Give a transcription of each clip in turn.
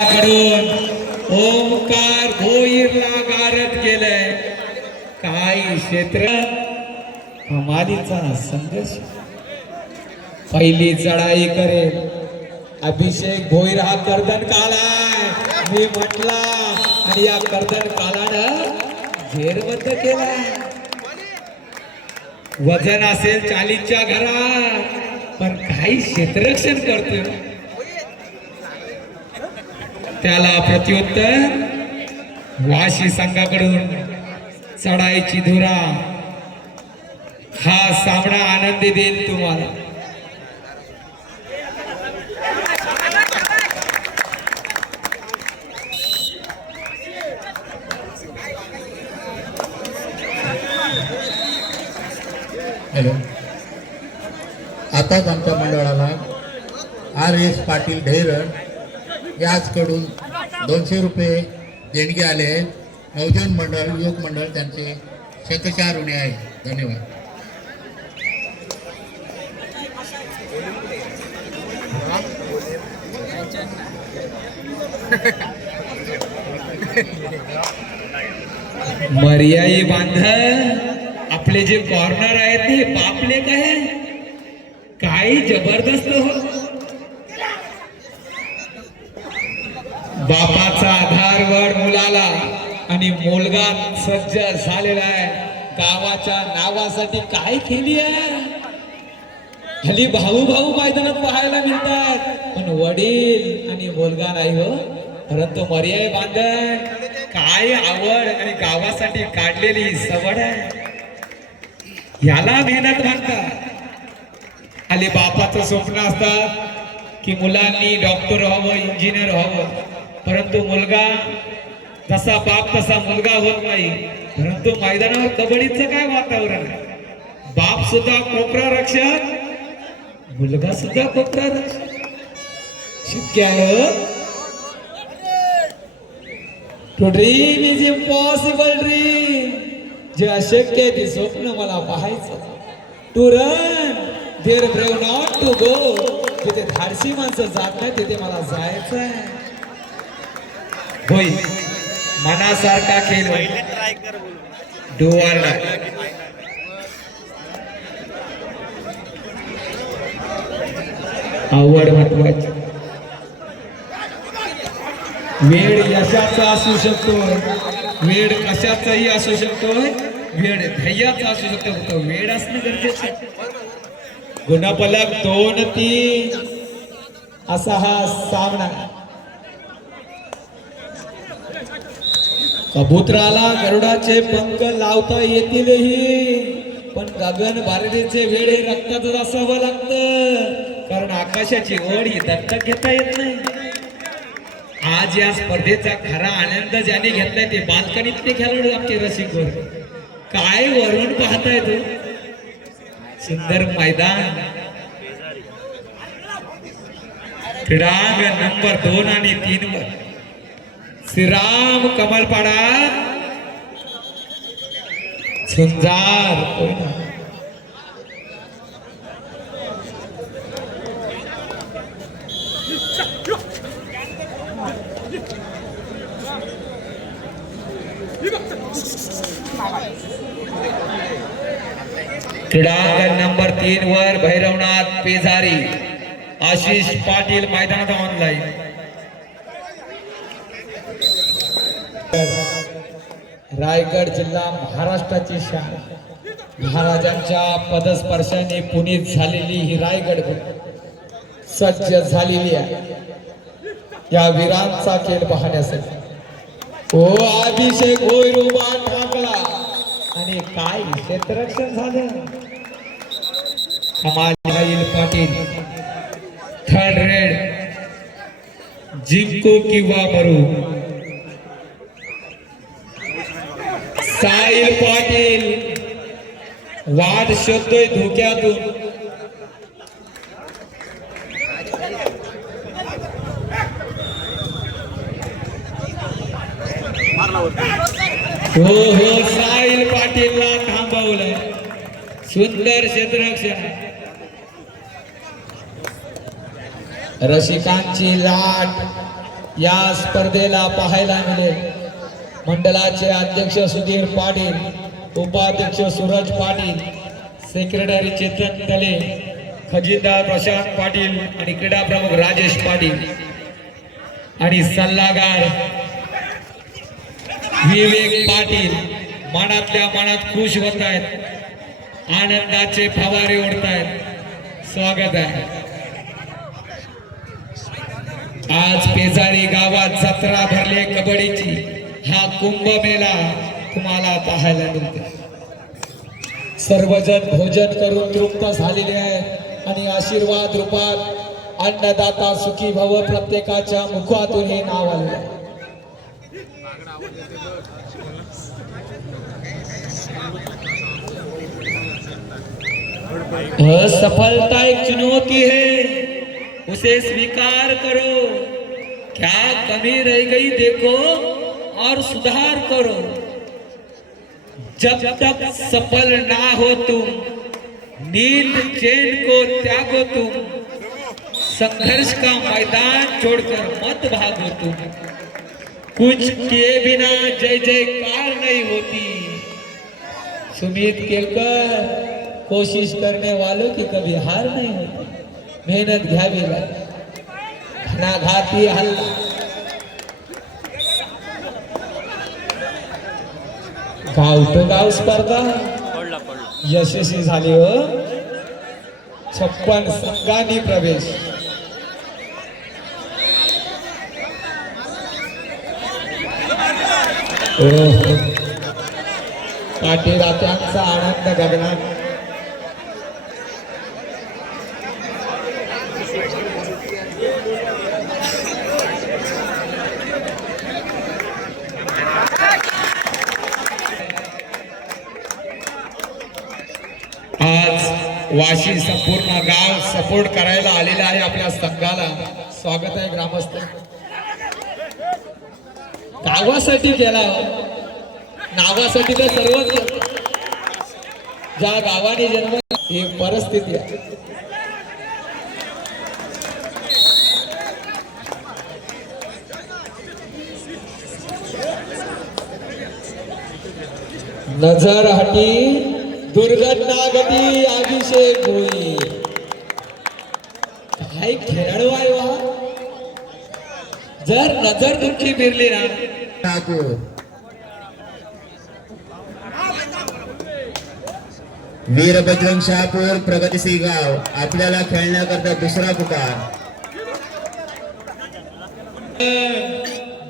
कडून ओंकार भोईरला गारद केलंय. काही क्षेत्र कमालीचा संघर्ष. पहिली चढाई करेल अभिषेक भोईर हा कर्दन कालाय मी म्हटला आणि या कर्दन कालानं झेरबंद केला. वजन असेल 40च्या घरात पण काही क्षेत्ररक्षण करतोय. त्याला प्रत्युत्तर वाशी संघाकडून चढाईची धुरा. हा सामना आनंदी देईल तुम्हाला. हॅलो, आताच आमच्या मंडळाला RS पाटील ढेरण याचकडून 200 रुपये देणगी आले आहेत. नवजन मंडळ युवक मंडळ त्यांचे शतशः ऋणी आहे. धन्यवाद. मर्याई बांध आपले जे कॉर्नर आहेत ते बापले काय काही जबरदस्त हो. बापाचा आधारवड मुलाला आणि मुलगा सज्ज झालेला आहे. गावाच्या नावासाठी काय केली आहे. हल्ली भाऊ भाऊ मैदानात पाहायला मिळतात पण वडील आणि मुलगा नाही हो. परंतु मर्याय बांधण काय आवड आणि गावासाठी काढलेली ही सवड आहे. याला मेहनत म्हणतात. हल्ली बापाचं स्वप्न असतात की मुलांनी डॉक्टर व्हावं इंजिनियर व्हावं. परंतु मुलगा जसा बाप तसा मुलगा होत नाही. परंतु मैदानावर कबड्डीचं काय वातावरण आहे. बाप सुद्धा कोपरा रक्षक मुलगा सुद्धा कोपरा रक्षक. शक्य आहे. To dream is impossible dream. जे अशक्य आहे ते स्वप्न मला पाहायचं. To run there brave not to go. तिथे धाडसी माणसं जात नाही तिथे मला जायचं आहे. होय मनासारखा खेळ होईल. डोळा आवड महत्वाची. वेळ यशाचा असू शकतो, वेळ कशाचाही असू शकतो, वेळ ध्येयाचा असू शकतो. फक्त वेळ असणं गरजेचं. गुणफलक 2-3 असा हा सामना. कबुतराला गरुडाचे पंख लावता येतीलही पण गगन बारडीचे वेळ हे रक्तातच असावं लागतं. कारण आकाशाची ओढ ही दत्तक घेता येत नाही. आज या स्पर्धेचा खरा आनंद ज्यांनी घेतलाय ते बाल्कनीतले खेळाडू आमचे रसिक वर्ग. काय वरून पाहताय तो सुंदर मैदान. क्रीडांगण नंबर 2 आणि 3 वर श्रीराम कमलपाडा झुंजार. क्रीडांगण नंबर 3 वर भैरवनाथ पेजारी आशिष पाटील मैदानात ऑनलाईन. रायगड जिल्हा महाराष्ट्राची शान. महाराजांच्या पदस्पर्शाने पुनीत झालेली ही रायगड सज्ज झालेली आहे या वीरांचा खेळ पाहण्यासाठी. ओ अभिषेक भोईर उभा ठाकला आणि काय क्षेत्ररक्षण झालं. कमाल पाटील थर्ड रेड जिंको किंवा मरू. साहिल पाटील वाद शोधतोय धोक्यातून. हो हो साहिल पाटीलला थांबवलं. सुंदर क्षेत्ररक्षण. रसिकांची लाट या स्पर्धेला पाहायला मिळेल. मंडळाचे अध्यक्ष सुधीर पाटील, उपाध्यक्ष सूरज पाटील, सेक्रेटरी चेतन तले, खजिनदार प्रशांत पाटील आणि क्रीडा प्रमुख राजेश पाटील आणि सल्लागार विवेक पाटील मनातल्या मनात खुश होत आहेत. आनंदाचे फवारे ओढतायत. स्वागत आहे. आज पेजारी गावात जत्रा भरली कबड्डीची. हा कुंभमेळा तुम्हाला पाहायला मिळते. सर्वजण भोजन करून तृप्त झालेले आहेत आणि आशीर्वाद रूपात अन्नदाता सुखी भव प्रत्येकाच्या मुखातून हे नाव आलेलं आहे. असफलता एक चुनौती है, उसे स्वीकार करो. क्या कमी रह गई देखो और सुधार करो. जब तक सफल ना हो तुम, नींद चैन को त्यागो तुम. संघर्ष का मैदान छोड़कर मत भागो तुम. कुछ किए बिना जय जयकार नहीं होती. सुमित केलकर, कोशिश करने वालों की कभी हार नहीं होती. मेहनत घ्यावी लागते. घाती हल्ला गाव तो गाव स्पर्धा यशस्वी झाली हो. 56 संघांनी प्रवेश. पाटीरात्यांचा आनंद गगनात. आज वाशी संपूर्ण गाव सपोर्ट करायला आलेले आहे आपल्या संघाला. स्वागत आहे ग्रामस्थ. गावासाठी केला, नावासाठी तर सर्वच केलं. ज्या गावाने जन्म ही परिस्थिती आहे. नजर हटी दुर्घटना घटी अभिषेक होई. काय खेळाडू आहे वा. जर नजर तुमची फिरली ना. वीर बजरंग शहापूर प्रगतीसी गाव आपल्याला खेळण्याकरता दुसरा पुकार.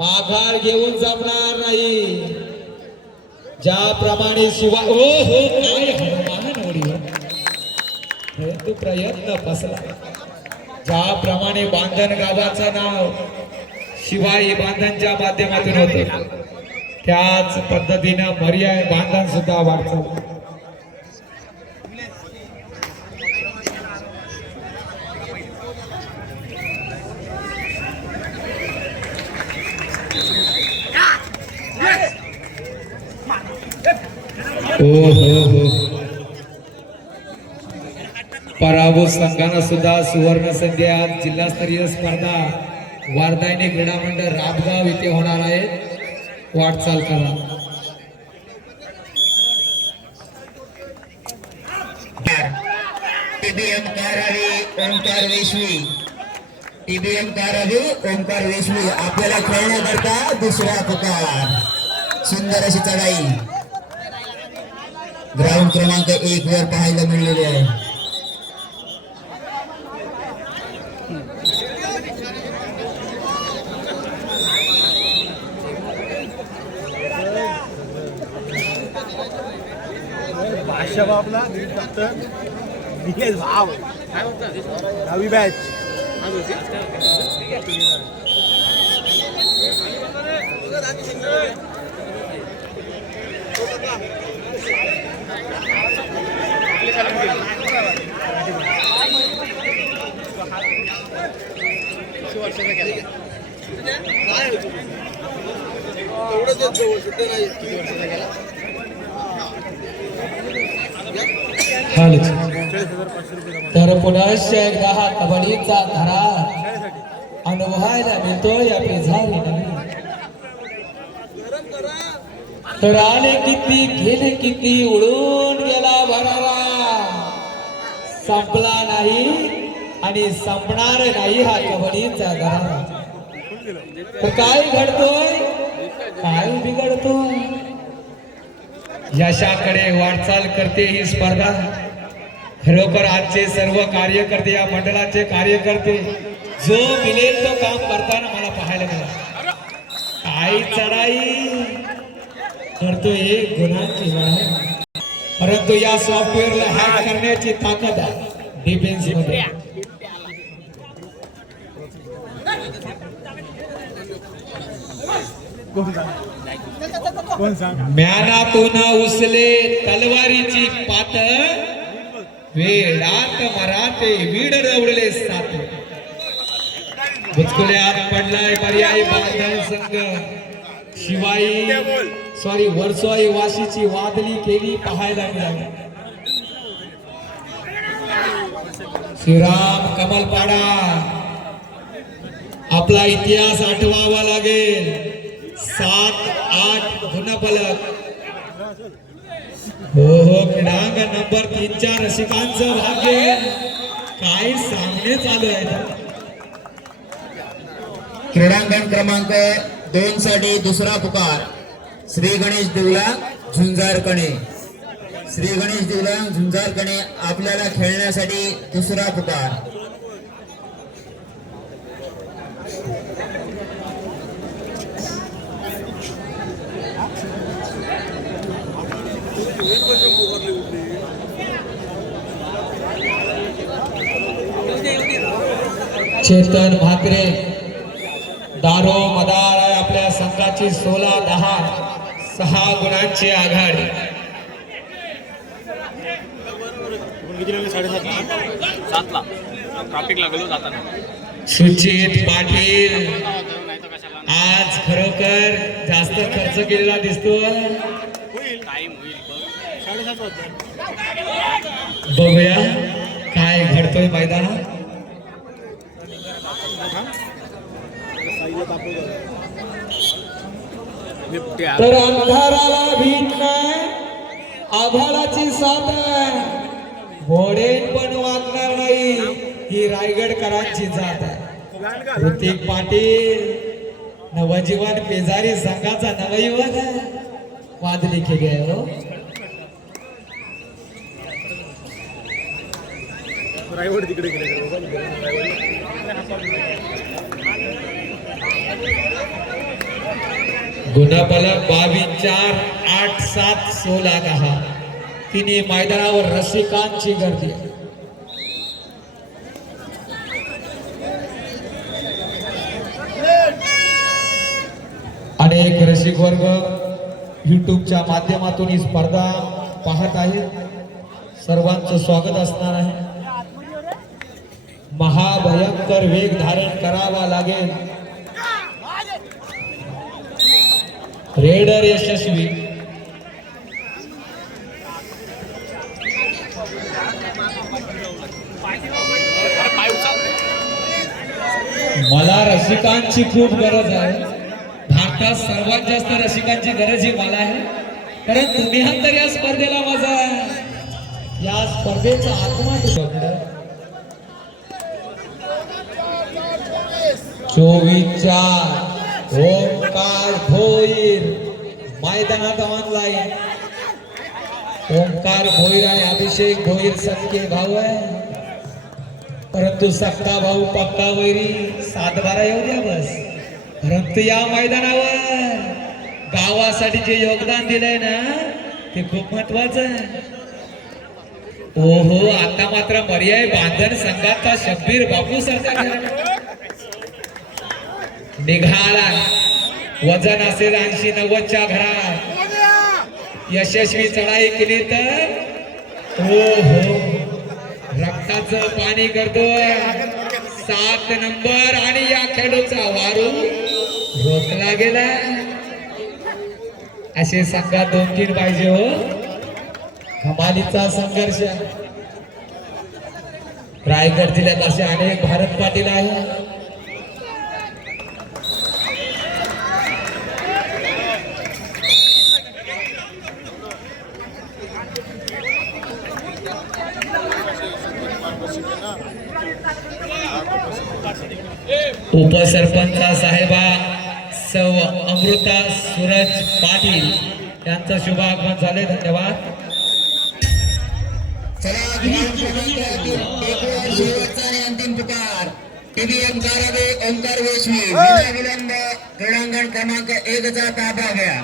माघार घेऊन जमणार नाही. ज्याप्रमाणे शिवा ओ हो काय हनुमान ओढी. परंतु प्रयत्न फसला. ज्याप्रमाणे बांधण गावाचं नाव शिवाई बांधणच्या माध्यमातून होतं, त्याच पद्धतीनं मर्याय बांधण सुद्धा वाढतं. पराभूत संघांना सुद्धा सुवर्ण संधी. आज जिल्हास्तरीय स्पर्धा वारदायनी क्रीडा मंडळ राबगाव इथे होणार आहे. वाटचाल करा. टीबीएम कारावी ओंकार वेशवी. टीबीएम कारावी ओंकार वेशवी आपल्याला खेळण्याकरता दुसरा पुकार. सुंदर अशी चढाई ग्राउंड क्रमांक 1 वर पाहायला मिळलेली आहे. भाषा बाबला डॉक्टर निकेश भाव 10वी बॅच. तर पुनश्च एकदा हा कबड्डीचा धरा अनुभवायला मिळतो या पेझारी नवी. तर आले किती गेले किती उडून गेला भरारा, संपला नाही आणि संपणार नाही हा कबड्डीचा गरारा. तर काय घडतोय काय बिघडतोय, यशाकडे वाटचाल करते ही स्पर्धा. खरोखर आजचे सर्व कार्यकर्ते या मंडळाचे कार्यकर्ते जो मिळेल तो काम करताना मला पाहायला मिळालं. काय चढाई करतो एक गुणांची लढाई, परंतु या सॉफ्टवेअरला हॅक करण्याची ताकद आहे डिफेन्स मध्ये. कोण सांग म्यानातून उसले तलवारीची पात, वेळात मराठे वीड रवडले सात. बुचकुल्यात पडलाय पर्यायी बांधव संघ, शिवाई वर्सोई वाशीची वादली केली पाहायला मिळाली. श्रीराम कमलपाडा आपला इतिहास आठवावा लागेल. 7-8 गुणफलक. हो क्रीडांगण नंबर 3च्या रसिकांचं भाग्य काय सामने चालू आहेत. क्रीडांगण क्रमांक 2 साठी दुसरा पुकार श्री गणेश देवला झुंजारकणे. श्री गणेश देवला झुंजारकणे आपल्याला खेळण्यासाठी दुसरा पुकार. चेतन म्हात्रे दारो मदार आहे आपल्या संघाची 16-10 6 गुणांची आघाडी. ट्रॅफिक लागलो जाताना. सुचित पाटील आज खरोखर जास्त खर्च केलेला दिसतो. टाइम होईल. बघूया काय घडतोय मैदानात. तर अंधाराला भीत नाही, आभाळाची साथ आहे, घोडेन पण वागणार नाही, ही रायगडकरांची जात आहे. ऋतिक पाटील नवजीवन पेजारी संघाचा नवयुवक आहे, वादली केली आहे हो. रायवड तिकडे गेले. गुणफलक 22-4 8-7 16-10. तिन्ही मैदानावर रसिकांची गर्दी. अनेक रसिक वर्ग युट्यूबच्या माध्यमातून ही स्पर्धा पाहत आहेत. सर्वांचं स्वागत असणार आहे. महाभयंकर वेग धारण करावा लागेल. रेडर यशस्वी. मला रसिकांची खूप गरज आहे. भारतात सर्वात जास्त रसिकांची गरज ही मला आहे, कारण तुम्ही हा तर या स्पर्धेला मजा आहे. या स्पर्धेचा आत्मा 24-4 ओंकार भोईर मैदानात ऑनलाईन. ओंकार भोईर आणि अभिषेक भोईर सख्खे भाऊ आहे, परंतु सक्का भाऊ पक्का वैरी 7-12 येऊ द्या बस. परंतु या मैदानावर गावासाठी जे योगदान दिलंय ना ते खूप महत्वाचं आहे. ओहो आता मात्र पर्याय बांधण संघाचा शब्बीर बापू सरकार निघाला. वजन असेल 80-90च्या घरात. यशस्वी चढाई केली तर ओहो रक्ताचं पाणी करतोय. 7 नंबर आणि या खेळाडूचा वारू रोखला गेला. असे संघात 2-3 पाहिजे हो. कमालीचा संघर्ष. रायगड जिल्ह्यात असे अनेक भारत पाटील आहेत. उपसरपंच साहेबा सौ अमृता सूरज पाटील यांचं शुभ आगमन झाले. धन्यवाद. चला शेवटचा आणि अंतिम पुकार टीबीएम कारावे ओंकार गोस्वी विलंब क्रीडांगण क्रमांक 1 चा ताबा घ्या.